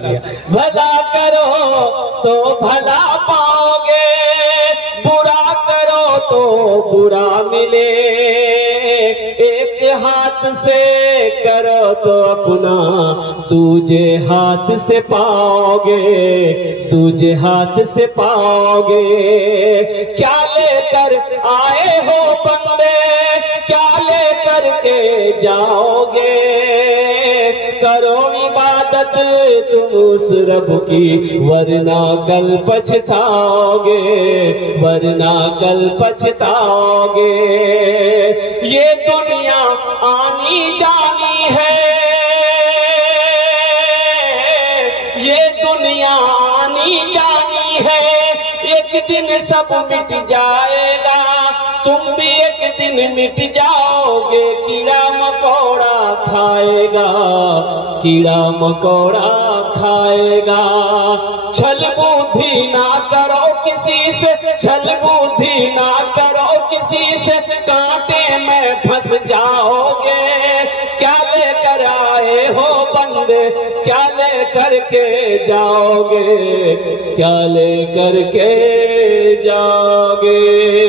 بھلا کرو تو بھلا پاؤ گے، برا کرو تو برا ملے، ایک ہاتھ سے کرو تو اپنا دوجے ہاتھ سے پاؤ گے، دوجے ہاتھ سے پاؤ گے۔ کیا لے کر آئے ہو بندے، کیا لے کر کے جاؤ گے، کرو عبادت تم اس رب کی، ورنہ کل پچھتاؤ گے، ورنہ کل پچھتاؤ گے۔ یہ دنیا آنی جانی ہے، یہ دنیا آنی جانی ہے، ایک دن سب مٹ جائے گا، تم بھی ایک دن مٹ جاؤ گے۔ کیڑا مکوڑا کھائے گا، کیڑا مکوڑا کھائے گا۔ چھل بدھی نہ کرو کسی سے، چھل بدھی نہ کرو کسی سے، کانٹے میں پھنس جاؤ گے۔ کیا لے کر آئے ہو بندے، کیا لے کر کے جاؤ گے، کیا لے کر کے جاؤ گے۔